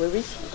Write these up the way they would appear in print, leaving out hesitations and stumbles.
Where is he?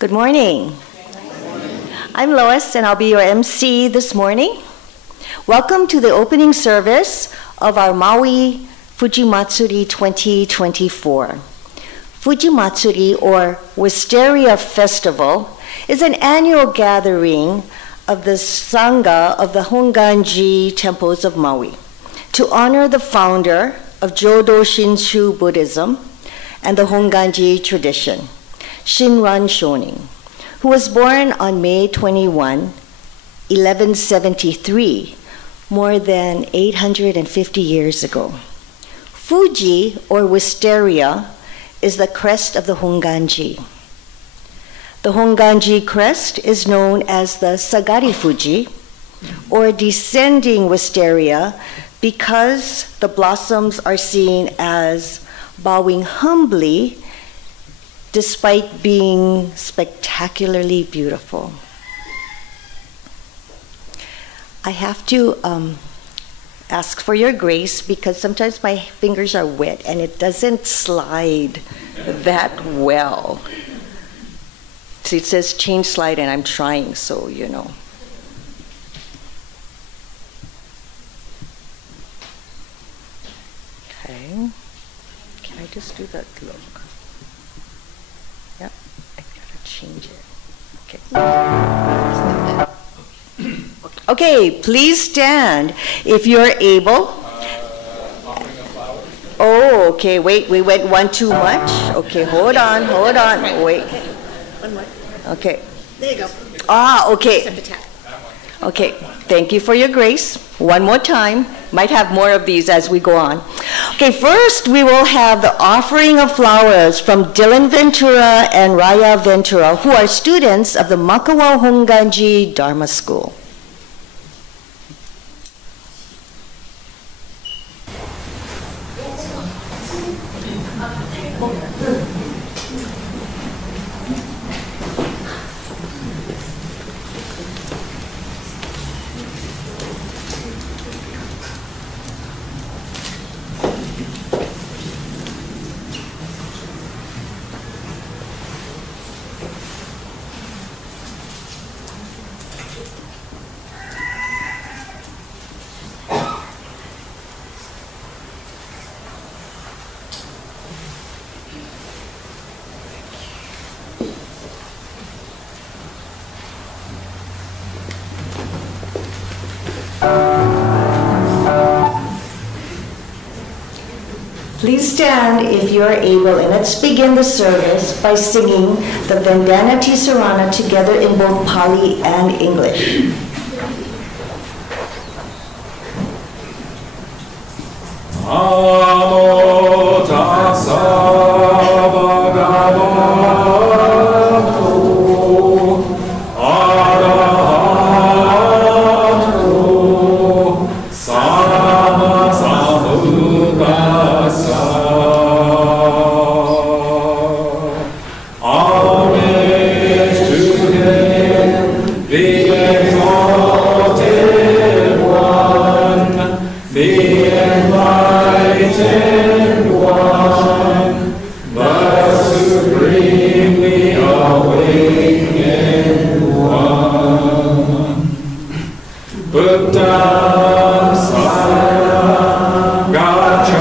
Good morning. I'm Lois, and I'll be your MC this morning. Welcome to the opening service of our Maui Fujimatsuri 2024. Fujimatsuri, or Wisteria Festival, is an annual gathering of the Sangha of the Honganji temples of Maui to honor the founder of Jodo Shinshu Buddhism and the Honganji tradition, Shinran Shonin, who was born on May 21, 1173, more than 850 years ago. Fuji, or Wisteria, is the crest of the Honganji. The Honganji crest is known as the Sagari Fuji, or descending wisteria, because the blossoms are seen as bowing humbly despite being spectacularly beautiful. I have to ask for your grace because sometimes my fingers are wet and it doesn't slide that well. So it says change slide and I'm trying, so you know. Okay. Can I just do that look? Yep, I gotta change it. Okay. Okay, please stand if you're able. Oh, okay, wait, we went one too much. Okay, hold on, wait. One more. Okay. There you go. Ah, okay. Just have to tap. Okay, thank you for your grace. One more time. Might have more of these as we go on. Okay, first we will have the offering of flowers from Dylan Ventura and Raya Ventura, who are students of the Makawao Honganji Dharma School. Please stand if you are able, and let's begin the service by singing the Vandana Tisarana together in both Pali and English. Namo tassa bhagavato arahato sama sambuddhassa. Homage to him, the exalted one, the enlightened one, the supremely awakened one. Buddham saranam gacchami,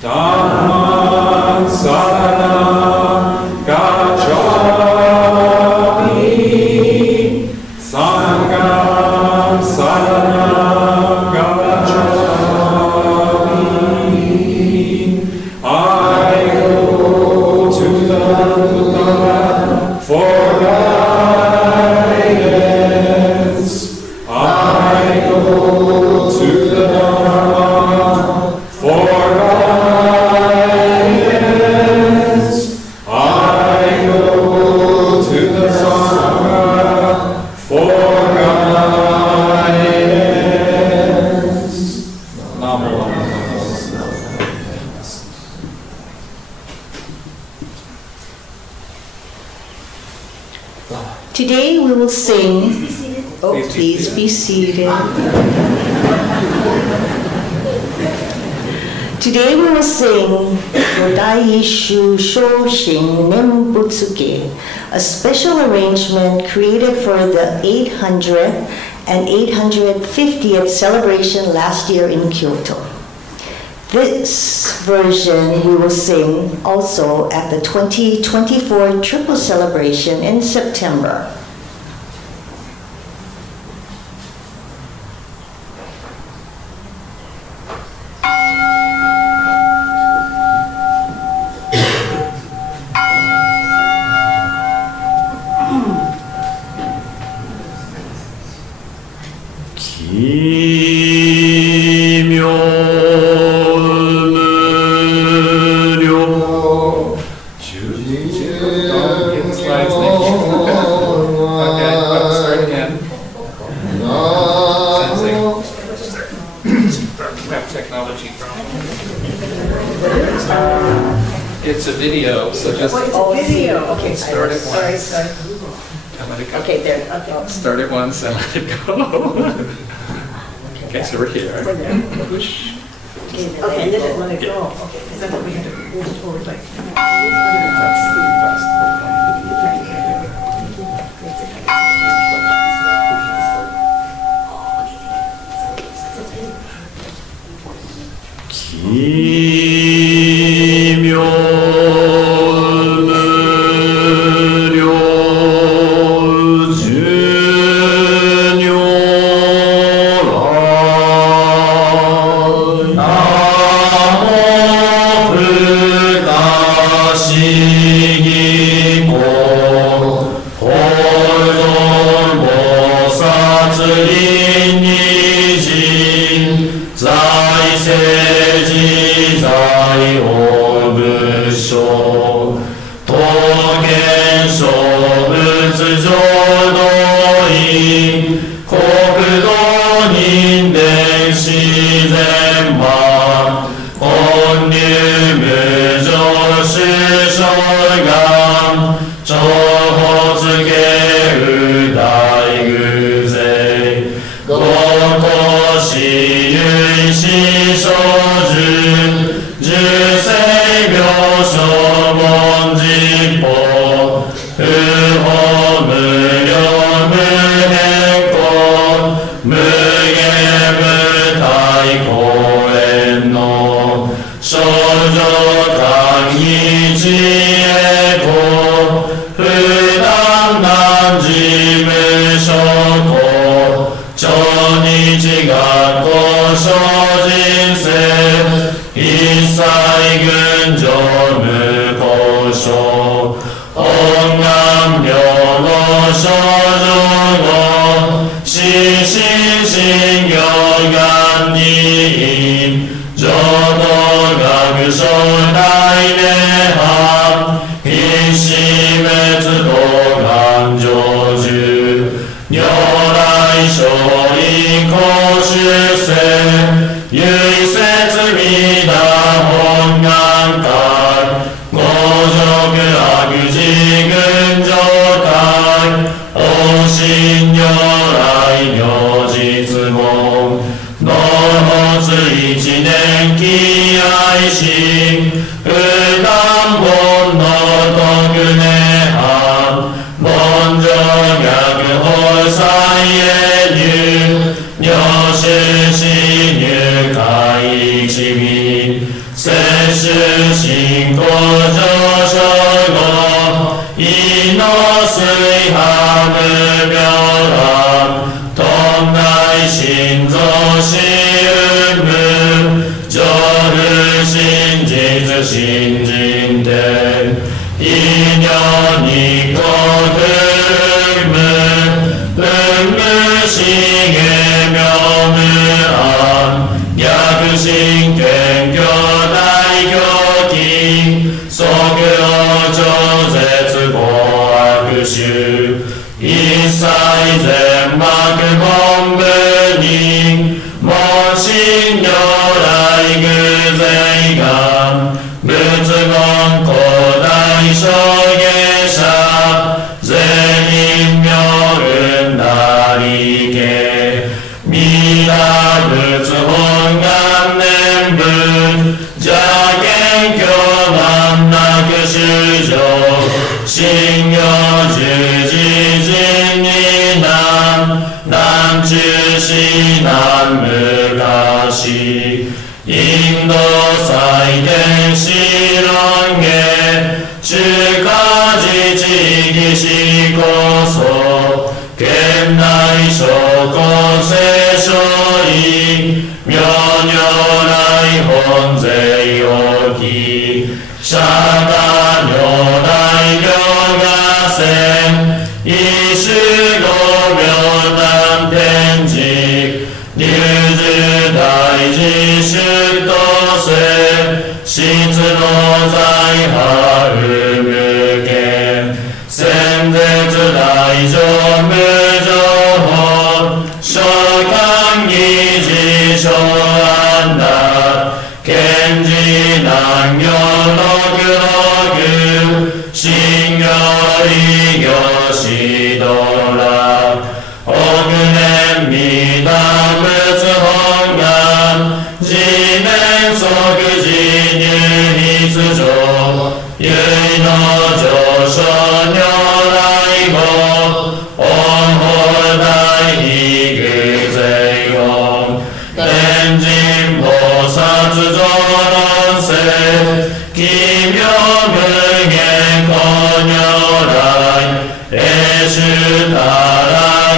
Dhammam saranam gacchami, Sangham saranam gacchami. I go to the Buddha for guidance. I go to the Dharma for guidance. I go to the Sangha for guidance. Namo. Today we will sing. Oh, please be seated. Today we will sing Yodaishu Shoshin Nembutsuke, a special arrangement created for the 800th and 850th celebration last year in Kyoto. This version we will sing also at the 2024 Triple Celebration in September. It's a video, so just Video. Okay. start it Sorry. once and let it go. Okay, there. Okay. Start it once and let it go. Okay, so we're here. Push. Okay, and then let it go. Okay. Is that what we have to move it forward like? Yeah. 奇妙無限古如来永主たら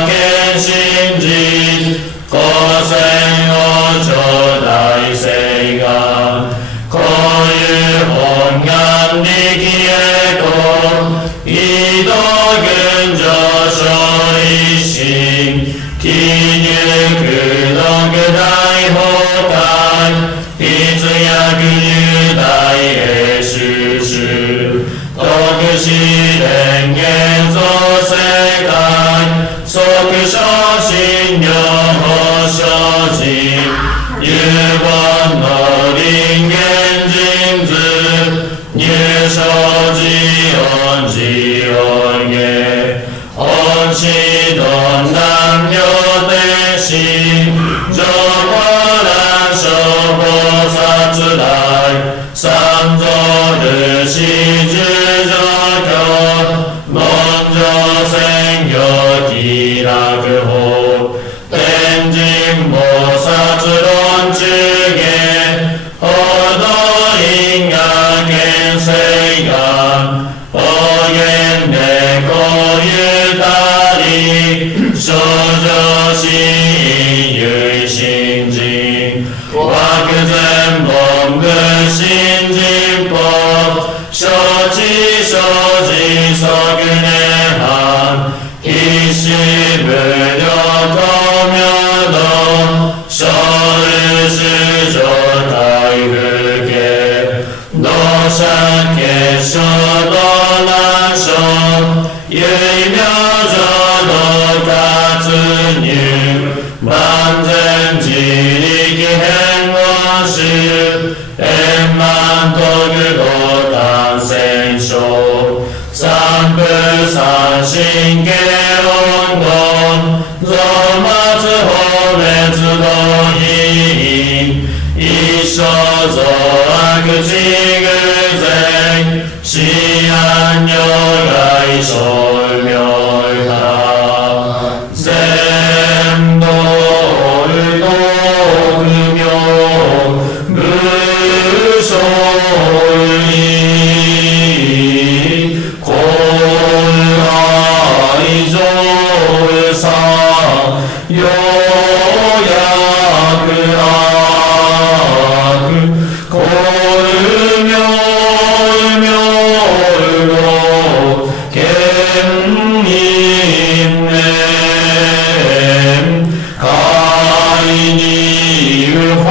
献身実光線を頂戴せがこういう本願力へと移動群上昇一心記入苦毒大崩壊筆薬入大へ収集特殊電源造世界即昇進療法精進有本の人間人図入生寺音寺音下音子鈍難病天心上波乱小菩薩大三蔵ルシ十条教文上専業気楽法天神菩薩論中下報道因果見世願方言でこうゆたり少女心唯心人枠前本部新人法承知承知即年半必死無量光明道小宇宙上大風景同社結晶道南省唯妙浄土活入万全自力変合種円満徳五感染症三部三神経音言増末法滅道品一生増悪地偶然死安如来称名他全道道無明無所依公愛上さようやく悪公明明の見人縁会に有本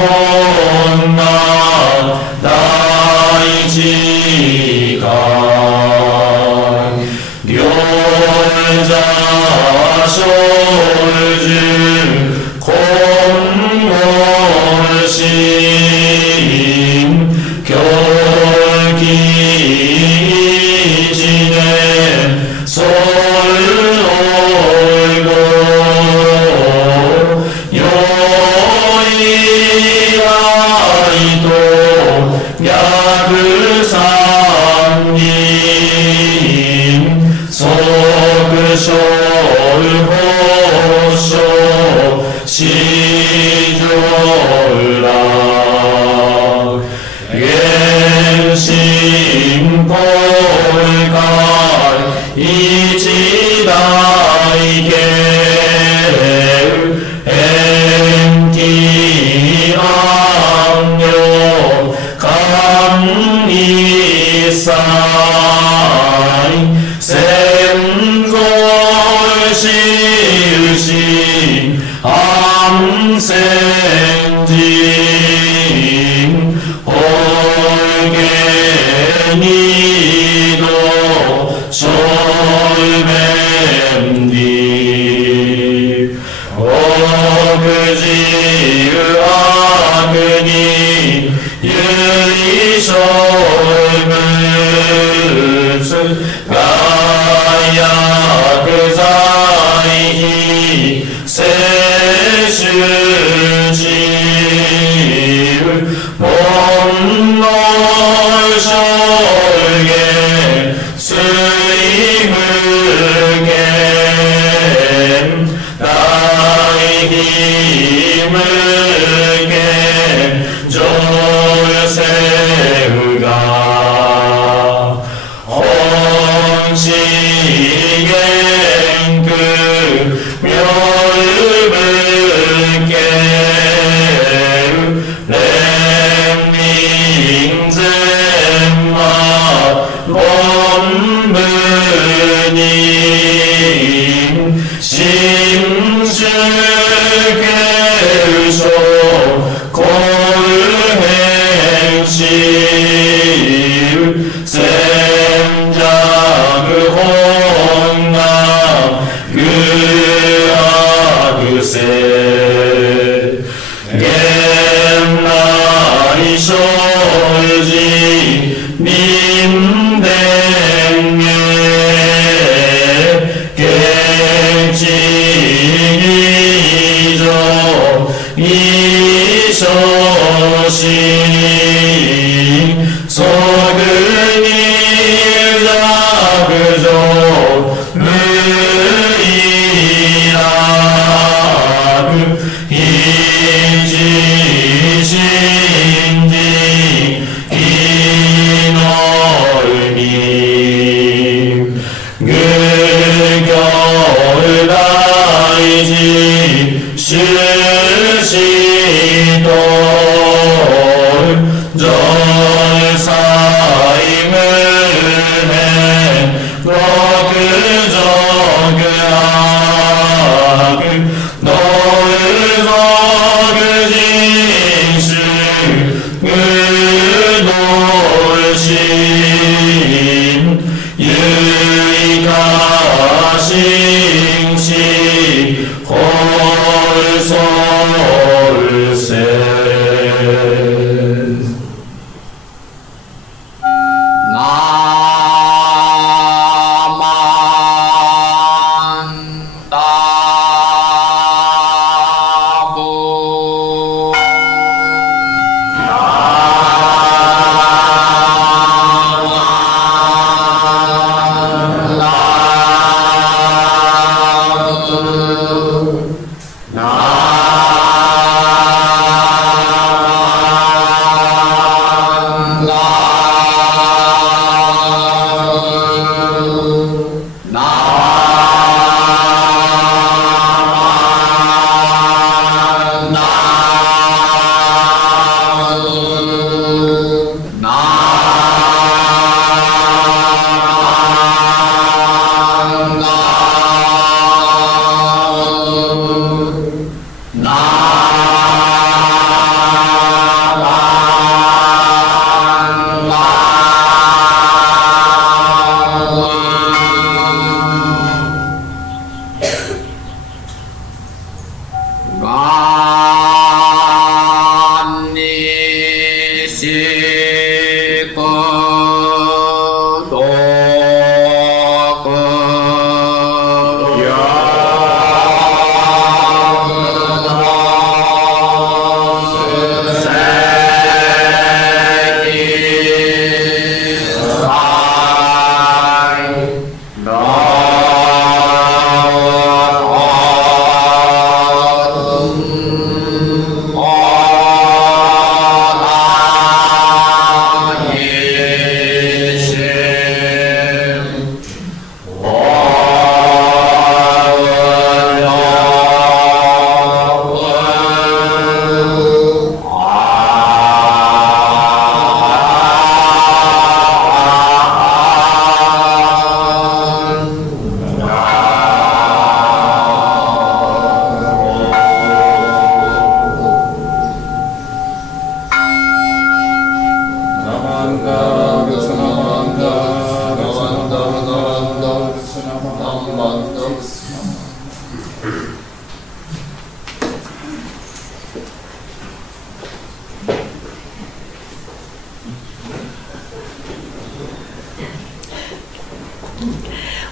願大地界両座小樹根門心教義一年そうよい愛と逆三人即生法書四条来原神公開一大家延期安養官一切先祖しうし安仙人法華二度小便利奥自由悪に唯小物外薬財費摂取自由煩悩証言水無限大悲無限上世昇進即に弱情無意楽非自信じ祈るみ愚教大事終始と上妻無変六俗悪道族人種愚道心有意化心死法ソウルセナマンダボ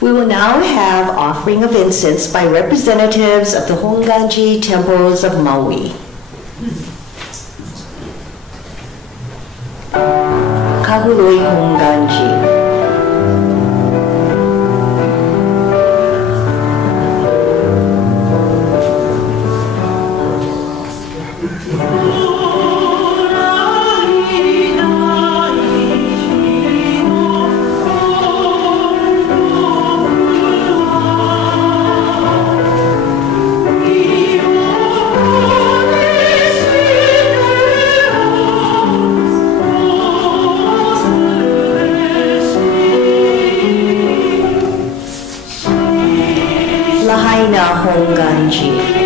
We will now have offering of incense by representatives of the Honganji temples of Maui. Kahului Honganji. Honganji.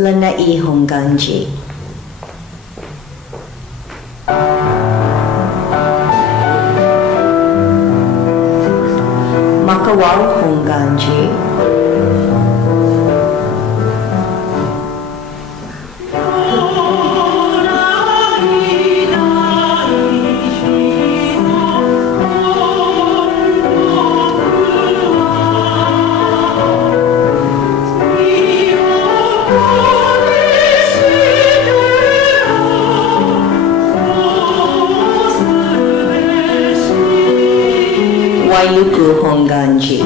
Lanai Honganji. Makawao Honganji. Wayuku Honganji.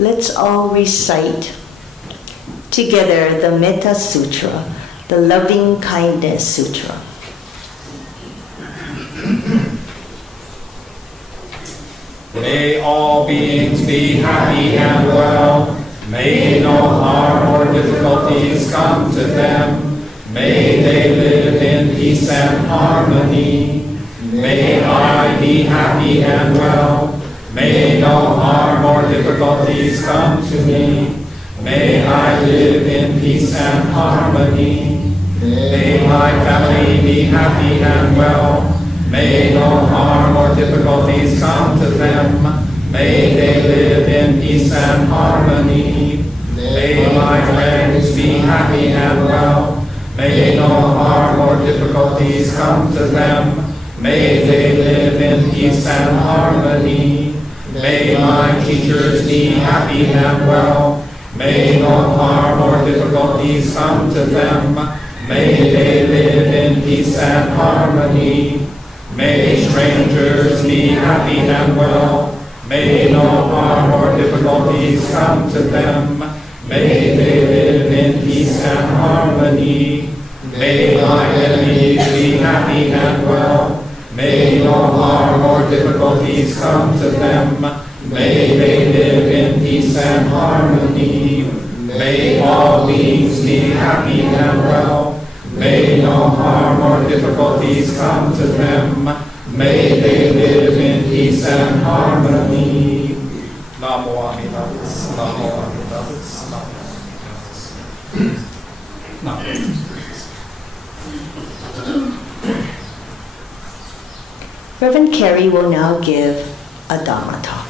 Let's all recite together the Metta Sutra, the Loving Kindness Sutra. May all beings be happy and well. May no harm or difficulties come to them. May they live in peace and harmony. May I be happy and well. May no harm or difficulties come to me. May I live in peace and harmony. May my family be happy and well. May no harm or difficulties come to them. May they live in peace and harmony. May my friends be happy and well. May no harm or difficulties come to them. May they live in peace and harmony. May my teachers be happy and well. May no harm or difficulties come to them. May they live in peace and harmony. May strangers be happy and well. May no harm or difficulties come to them. May they live in peace and harmony. May my enemies be happy and well. May no harm or difficulties come to them. May they live in peace and harmony. May all beings be happy and well. May no harm or difficulties come to them. May they live in peace and harmony. Namo Amida Butsu, Namo Amida Butsu, Namo Amida Butsu. Reverend Carey will now give a Dhamma talk.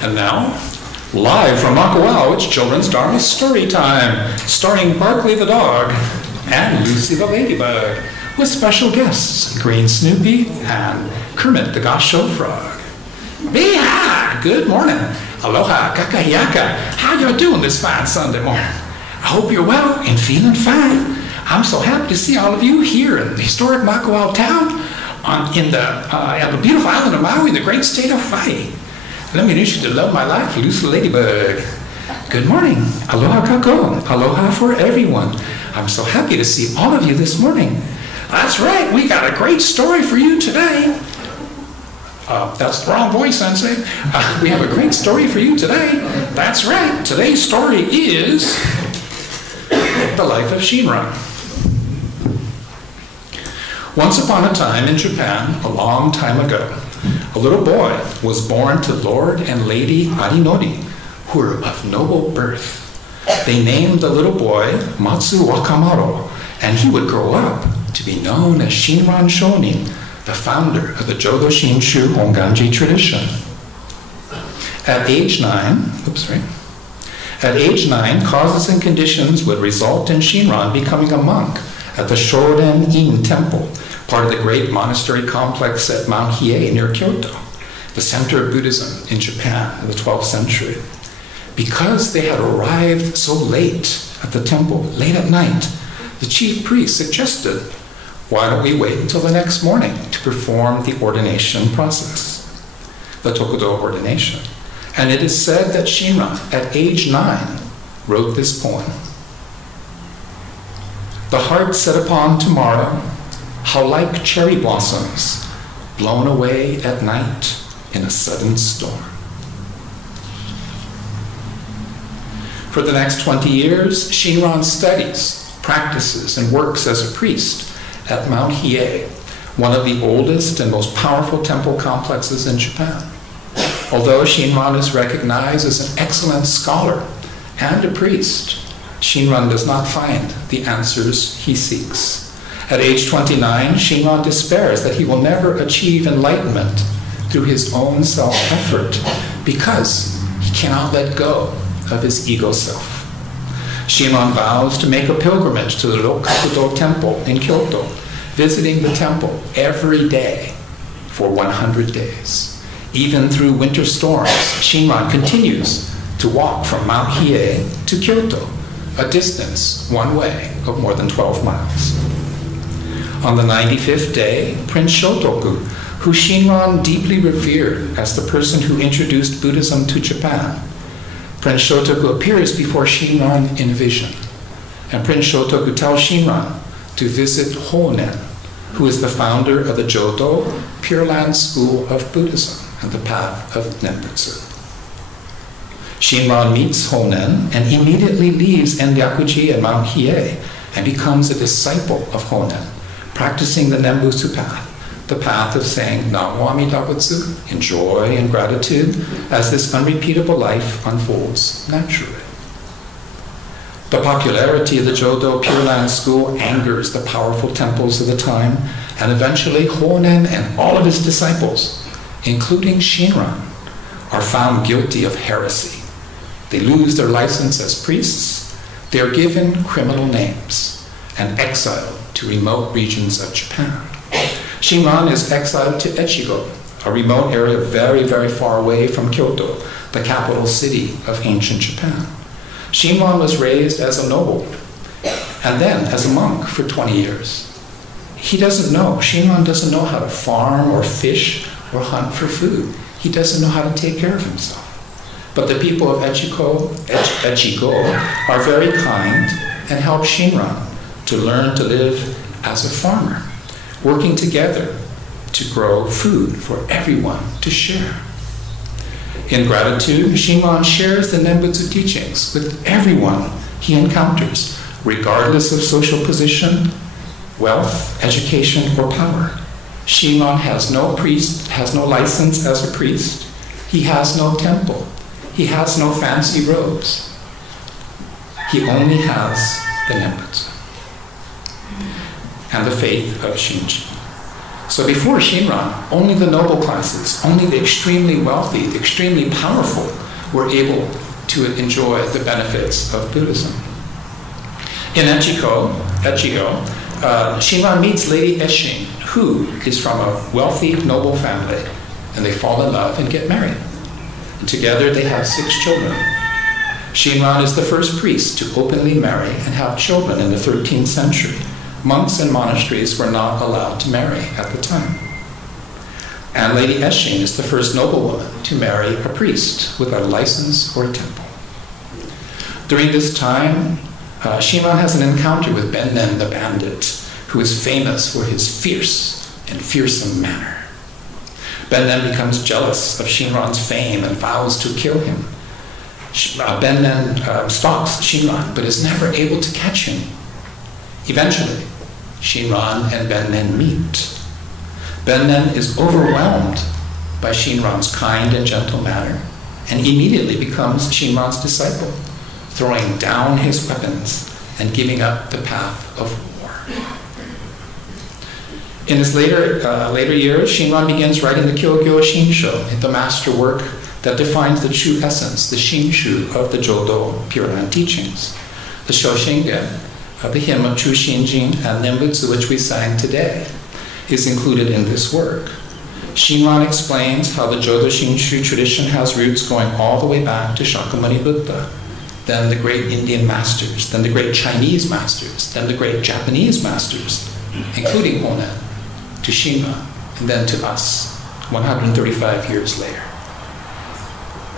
And now, live from Makawao, it's Children's Dharma Story Time, starring Barkley the dog and Lucy the ladybug, with special guests Green Snoopy and Kermit the Gosho frog. Beha! Good morning. Aloha, kakahiaka. How y'all doing this fine Sunday morning? I hope you're well and feeling fine. I'm so happy to see all of you here in the historic Makawao town on the beautiful island of Maui, the great state of Hawaii. Let me introduce you to Love My Life, Lucy Ladybug. Good morning. Aloha kako. Aloha for everyone. I'm so happy to see all of you this morning. That's right, we got a great story for you today. That's the wrong voice, Sensei. We have a great story for you today. That's right, today's story is the life of Shinran. Once upon a time in Japan, a long time ago, a little boy was born to Lord and Lady Arinori, who were of noble birth. They named the little boy Matsu Wakamaro, and he would grow up to be known as Shinran Shonin, the founder of the Jodo Shinshu Honganji tradition. At age 9, causes and conditions would result in Shinran becoming a monk at the Shoden-in temple, part of the great monastery complex at Mount Hiei near Kyoto, the center of Buddhism in Japan in the 12th century. Because they had arrived so late at the temple, late at night, the chief priest suggested, why don't we wait until the next morning to perform the ordination process, the Tokudo ordination. And it is said that Shinran, at age 9, wrote this poem. The heart set upon tomorrow, how like cherry blossoms, blown away at night in a sudden storm. For the next 20 years, Shinran studies, practices, and works as a priest at Mount Hiei, one of the oldest and most powerful temple complexes in Japan. Although Shinran is recognized as an excellent scholar and a priest, Shinran does not find the answers he seeks. At age 29, Shinran despairs that he will never achieve enlightenment through his own self-effort because he cannot let go of his ego self. Shinran vows to make a pilgrimage to the Rokakudo Temple in Kyoto, visiting the temple every day for 100 days. Even through winter storms, Shinran continues to walk from Mount Hiei to Kyoto, a distance one way of more than 12 miles. On the 95th day, Prince Shotoku, who Shinran deeply revered as the person who introduced Buddhism to Japan, Prince Shotoku appears before Shinran in a vision. And Prince Shotoku tells Shinran to visit Honen, who is the founder of the Jodo Pure Land School of Buddhism and the path of Nembutsu. Shinran meets Honen and immediately leaves Enryakuji and Mount Hiei and becomes a disciple of Honen, practicing the Nembutsu path, the path of saying Namo Amida Butsu in joy and gratitude as this unrepeatable life unfolds naturally. The popularity of the Jodo Pure Land School angers the powerful temples of the time, and eventually Honen and all of his disciples, including Shinran, are found guilty of heresy. They lose their license as priests, they are given criminal names, and exiled to remote regions of Japan. Shinran is exiled to Echigo, a remote area very, very far away from Kyoto, the capital city of ancient Japan. Shinran was raised as a noble, and then as a monk for 20 years. Shinran doesn't know how to farm or fish or hunt for food. He doesn't know how to take care of himself. But the people of Echigo are very kind and help Shinran to learn to live as a farmer, working together to grow food for everyone to share. In gratitude, Shinran shares the Nembutsu teachings with everyone he encounters, regardless of social position, wealth, education, or power. Shinran has no license as a priest. He has no temple. He has no fancy robes. He only has the Nembutsu and the faith of Shinji. So before Shinran, only the noble classes, only the extremely wealthy, the extremely powerful were able to enjoy the benefits of Buddhism. In Echigo, Shinran meets Lady Eshin, who is from a wealthy, noble family, and they fall in love and get married. And together they have 6 children. Shinran is the first priest to openly marry and have children in the 13th century. Monks and monasteries were not allowed to marry at the time. And Lady Eshin is the first noblewoman to marry a priest without a license or a temple. During this time, Shinran has an encounter with Bennen the bandit, who is famous for his fierce and fearsome manner. Bennen becomes jealous of Shinran's fame and vows to kill him. Bennen stalks Shinran, but is never able to catch him. Eventually, Shinran and Bennen meet. Bennen is overwhelmed by Shinran's kind and gentle manner and immediately becomes Shinran's disciple, throwing down his weapons and giving up the path of war. In his later years, Shinran begins writing the Kyogyo Shinsho, the masterwork that defines the true essence, the Shinshu of the Jodo Pure Land teachings. The Shoshingen, the hymn of True Shinjin and Nembutsu, which we sang today. is included in this work. Shinran explains how the Jodo Shinshu tradition has roots going all the way back to Shakyamuni Buddha, then the great Indian masters, then the great Chinese masters, then the great Japanese masters, including Honen, to Shinran, and then to us, 135 years later.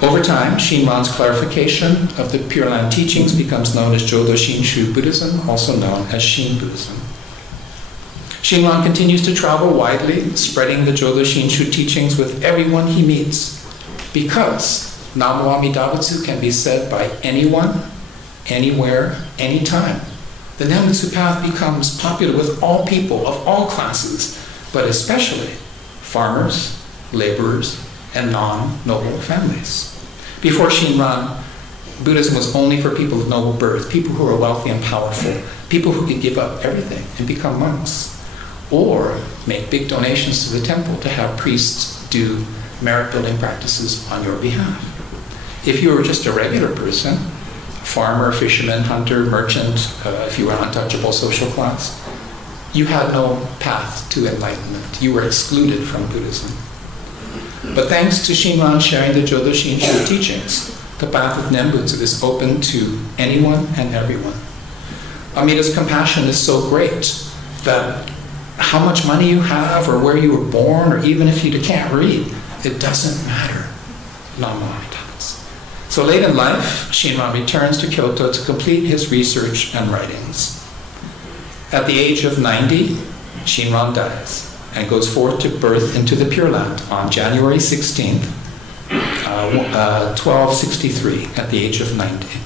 Over time, Shinran's clarification of the Pure Land teachings becomes known as Jodo Shinshu Buddhism, also known as Shin Buddhism. Shinran continues to travel widely, spreading the Jodo Shinshu teachings with everyone he meets, because Namo Amida Butsu can be said by anyone, anywhere, anytime. The Nembutsu path becomes popular with all people of all classes, but especially farmers, laborers, and non-noble families. Before Shinran, Buddhism was only for people of noble birth, people who were wealthy and powerful, people who could give up everything and become monks, or make big donations to the temple to have priests do merit-building practices on your behalf. If you were just a regular person, farmer, fisherman, hunter, merchant, if you were an untouchable social class, you had no path to enlightenment. You were excluded from Buddhism. But thanks to Shinran sharing the Jodo Shinshu teachings, the path of Nembutsu is open to anyone and everyone. Amida's compassion is so great that how much money you have or where you were born or even if you can't read, it doesn't matter. Namo Amida Butsu. So late in life, Shinran returns to Kyoto to complete his research and writings. At the age of 90, Shinran dies and goes forth to birth into the Pure Land on January 16th, 1263, at the age of 90.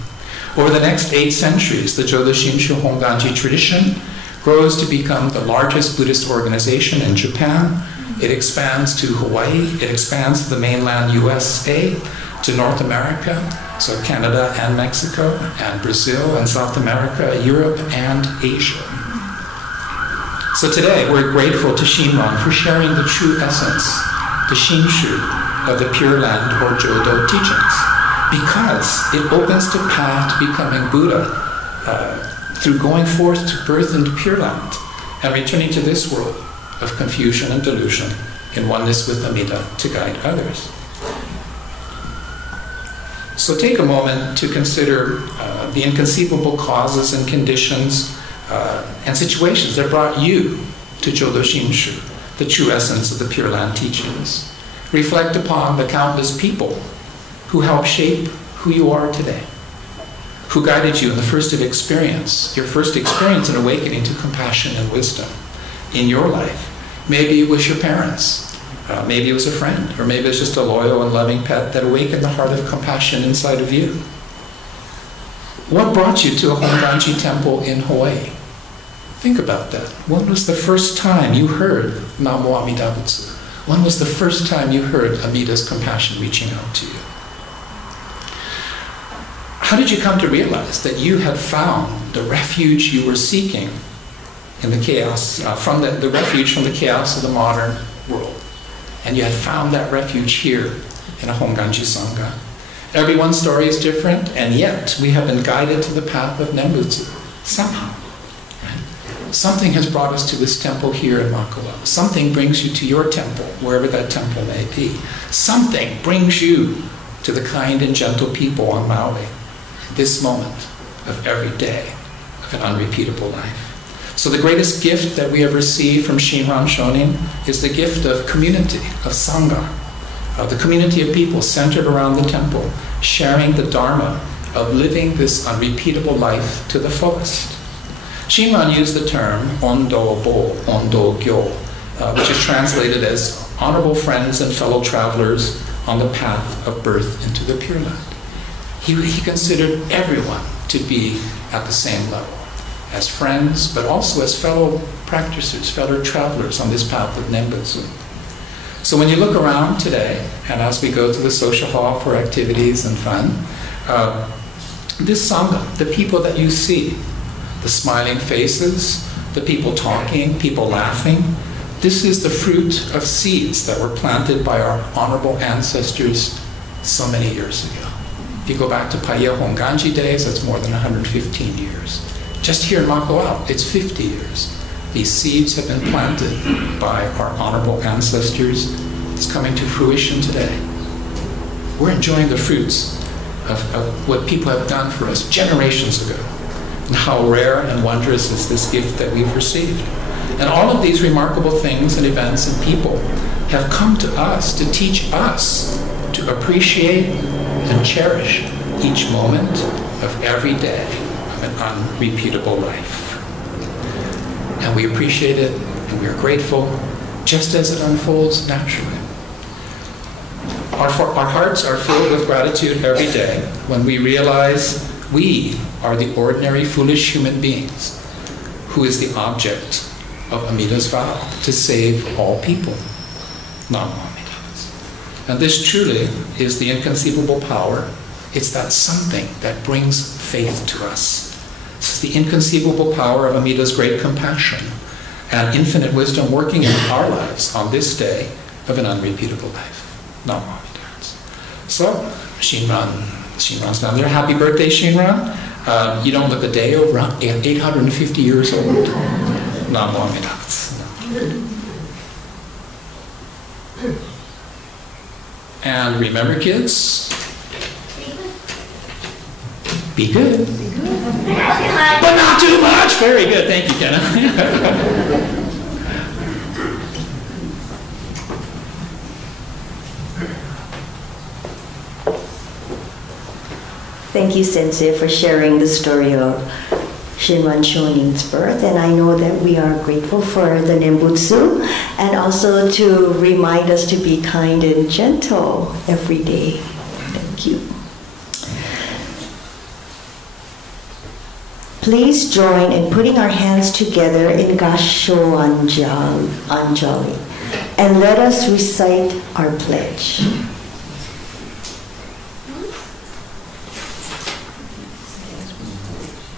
Over the next 8 centuries, the Jodo Shinshu Honganji tradition grows to become the largest Buddhist organization in Japan. It expands to Hawaii, it expands to the mainland USA, to North America, so Canada and Mexico, and Brazil and South America, Europe and Asia. So today we're grateful to Shinran for sharing the true essence, the Shinshu of the Pure Land or Jodo teachings, because it opens the path to becoming Buddha through going forth to birth into Pure Land and returning to this world of confusion and delusion in oneness with Amida to guide others. So take a moment to consider the inconceivable causes and conditions and situations that brought you to Jodo Shinshu, the true essence of the Pure Land teachings. Reflect upon the countless people who helped shape who you are today, who guided you in the first of experience, your first experience in awakening to compassion and wisdom in your life. Maybe it was your parents, maybe it was a friend, or maybe it was just a loyal and loving pet that awakened the heart of compassion inside of you. What brought you to a Honganji temple in Hawaii? Think about that. When was the first time you heard Namo Amida Butsu? When was the first time you heard Amida's compassion reaching out to you? How did you come to realize that you had found the refuge you were seeking in the chaos, from the refuge from the chaos of the modern world? And you had found that refuge here in a Honganji Sangha. Everyone's story is different, and yet we have been guided to the path of Nembutsu somehow. Something has brought us to this temple here in Makawao. Something brings you to your temple, wherever that temple may be. Something brings you to the kind and gentle people on Maui, this moment of every day of an unrepeatable life. So the greatest gift that we have received from Shinran Shonin is the gift of community, of Sangha, of the community of people centered around the temple, sharing the Dharma of living this unrepeatable life to the fullest. Shinran used the term Ondo Bo, Ondo Gyo, which is translated as honorable friends and fellow travelers on the path of birth into the Pure Land. He considered everyone to be at the same level, as friends, but also as fellow practitioners, fellow travelers on this path of Nembutsu. So when you look around today, and as we go to the social hall for activities and fun, this Sangha, the people that you see, the smiling faces, the people talking, people laughing, this is the fruit of seeds that were planted by our honorable ancestors so many years ago. If you go back to Paya Honganji days, that's more than 115 years. Just here in Makawao, it's 50 years. These seeds have been planted by our honorable ancestors. It's coming to fruition today. We're enjoying the fruits of what people have done for us generations ago. And how rare and wondrous is this gift that we've received. And all of these remarkable things and events and people have come to us to teach us to appreciate and cherish each moment of every day of an unrepeatable life. And we appreciate it, and we are grateful, just as it unfolds naturally. Our hearts are filled with gratitude every day when we realize we are the ordinary foolish human beings who is the object of Amida's vow to save all people. Namo Amidas. And this truly is the inconceivable power. It's that something that brings faith to us. This is the inconceivable power of Amida's great compassion and infinite wisdom working in our lives on this day of an unrepeatable life. Namo Amidas. So, Shinran's down there. Happy birthday, Shinran. You don't look a day over 850 years old. Namo Amidas. And remember, kids, be good. But not too much. Very good. Thank you, Kenna. Thank you, Sensei, for sharing the story of Shinran Shonin's birth. And I know that we are grateful for the Nembutsu and also to remind us to be kind and gentle every day. Thank you. Please join in putting our hands together in Gasho Anjali and let us recite our pledge.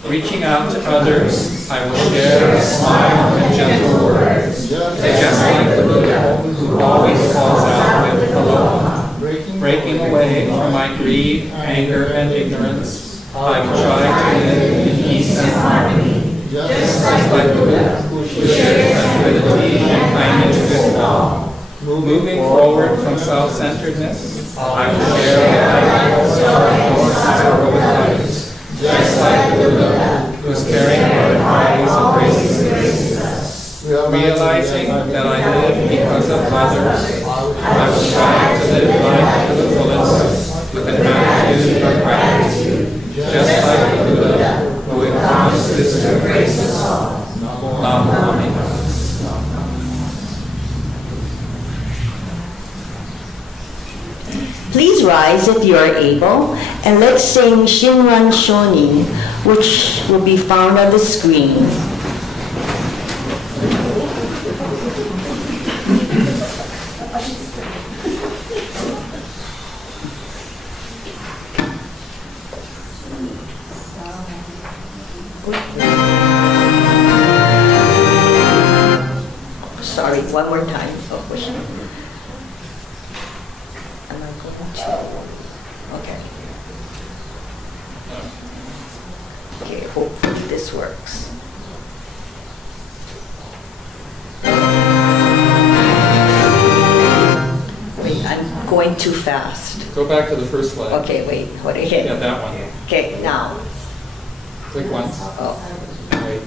Reaching out to others, I will share a smile and gentle words, just like the Buddha who always calls out with aloha. Breaking away from my greed, anger, and ignorance, I will try to live in peace and harmony, just like the Buddha who shares tranquility and kindness with all. Moving forward from self-centeredness, I will share sorrow with others, just like the Buddha who's caring for the praise and graces us. Realizing that I live because of others, I will try to live life to the fullest with an attitude of gratitude, just like the Buddha who promises to grace us all. Namo Amidas. Please rise if you are able, and let's sing Shinran Shonin, which will be found on the screen. Sorry, one more time. Oh, push. Okay. Okay, hopefully this works. Wait, I'm going too fast. Go back to the first slide. Okay, wait, what again? Yeah, that one. Okay, now. Click once. Oh. Wait.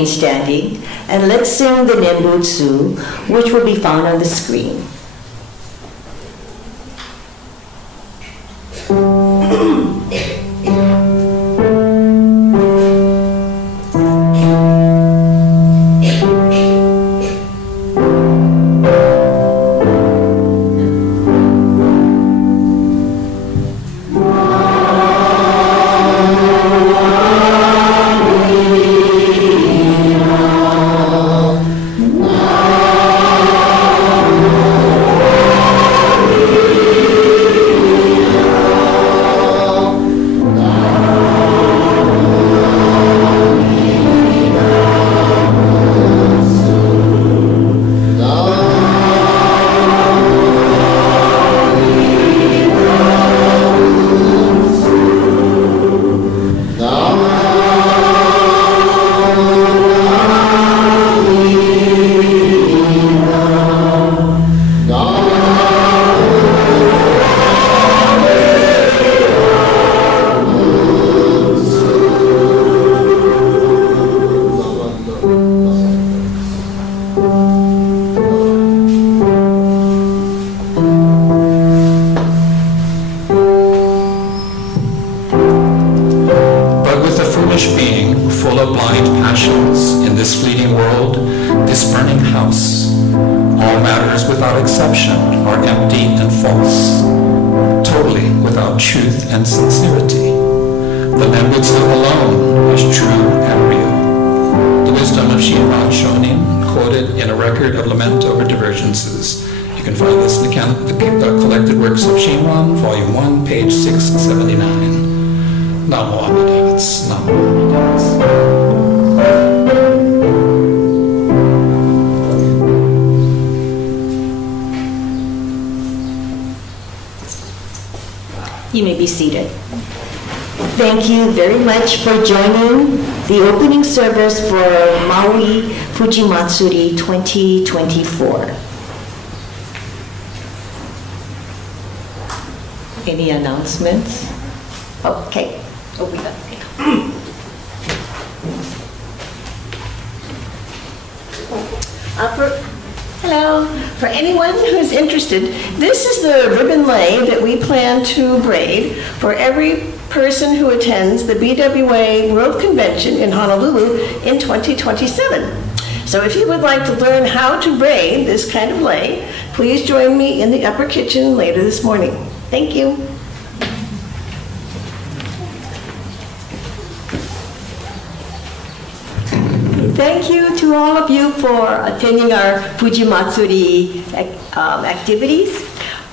remain standing, and let's sing the Nembutsu, which will be found on the screen. You can find this in the collected works of Shinran, Volume 1, page 679. Namo Amitabhats, Namo Amitabhats. You may be seated. Thank you very much for joining the opening service for Maui Fujimatsuri 2024. Any announcements? Okay. Hello. For anyone who's interested, this is the ribbon lei that we plan to braid for every person who attends the BWA World Convention in Honolulu in 2027. So if you would like to learn how to braid this kind of lei, please join me in the upper kitchen later this morning. Thank you. Thank you to all of you for attending our Fujimatsuri activities.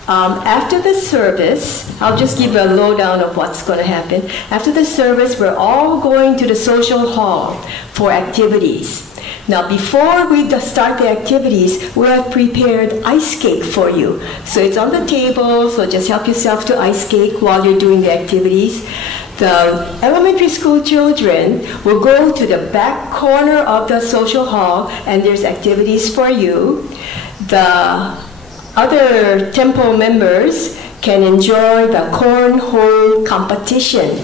After the service, I'll just give a lowdown of what's going to happen. After the service, we're all going to the social hall for activities. Now, before we start the activities, we have prepared ice cake for you. So it's on the table, so just help yourself to ice cake while you're doing the activities. The elementary school children will go to the back corner of the social hall, and there's activities for you. The other temple members can enjoy the cornhole competition.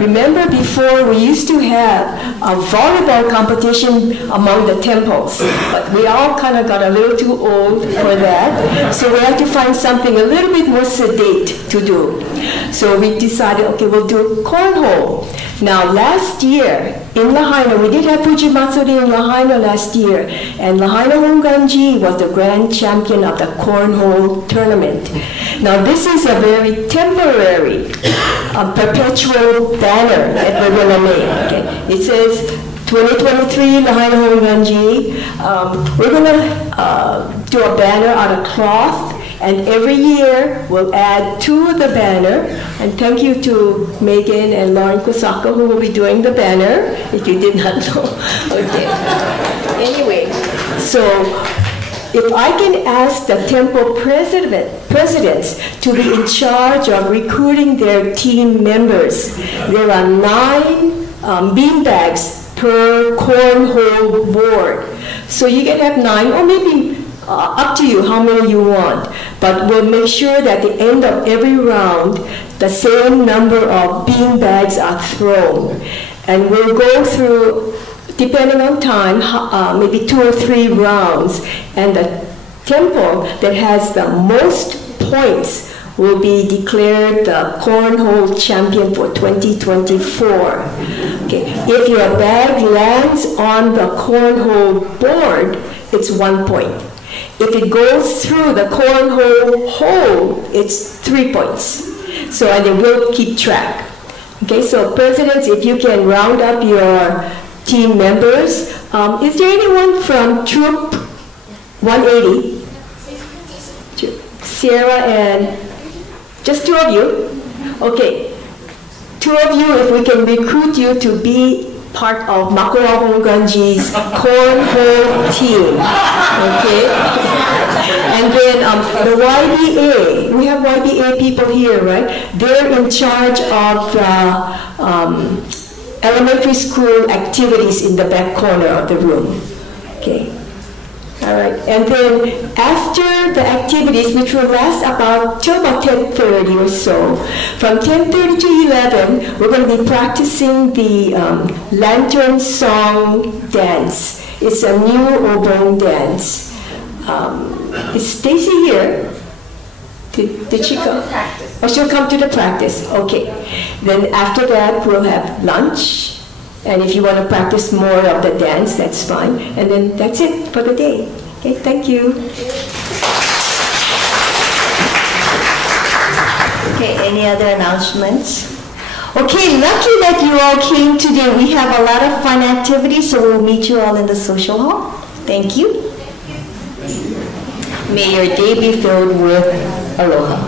Remember before we used to have a volleyball competition among the temples, but we all kind of got a little too old for that, so we had to find something a little bit more sedate to do. So we decided, okay, we'll do cornhole. Now last year in Lahaina, we did have Fujimatsuri in Lahaina last year, and Lahaina Honganji was the grand champion of the cornhole tournament. Now this is a very temporary, perpetual banner that we're going to make. Okay? It says 2023 Lahaina Honganji. We're going to do a banner out of cloth, and every year we'll add to the banner. And thank you to Megan and Lauren Kusaka who will be doing the banner, if you did not know. Okay. Anyway, so if I can ask the temple presidents to be in charge of recruiting their team members, there are 9 beanbags per cornhole board. So you can have 9, or maybe up to you how many you want. But we'll make sure that at the end of every round, the same number of beanbags are thrown. And we'll go through depending on time, maybe 2 or 3 rounds, and the temple that has the most points will be declared the cornhole champion for 2024. Okay. If your bag lands on the cornhole board, it's 1 point. If it goes through the cornhole hole, it's 3 points. So, and they will keep track. Okay, so presidents, if you can round up your team members. Is there anyone from Troop 180? Sierra and just 2 of you? Okay, 2 of you, if we can recruit you to be part of Makawao Honganji's cornhole team, okay? And then the YBA, we have YBA people here, right? They're in charge of the elementary school activities in the back corner of the room, okay? All right, and then after the activities, which will last till about 10:30 or so, from 10:30 to 11, we're going to be practicing the lantern song dance. It's a new Obong dance. Is Stacy here? Did she come? Oh, she'll come to the practice. Okay. Then after that, we'll have lunch. And if you want to practice more of the dance, that's fine. And then that's it for the day. Okay, thank you. Okay, any other announcements? Okay, lucky that you all came today. We have a lot of fun activities, so we'll meet you all in the social hall. Thank you. May your day be filled with aloha.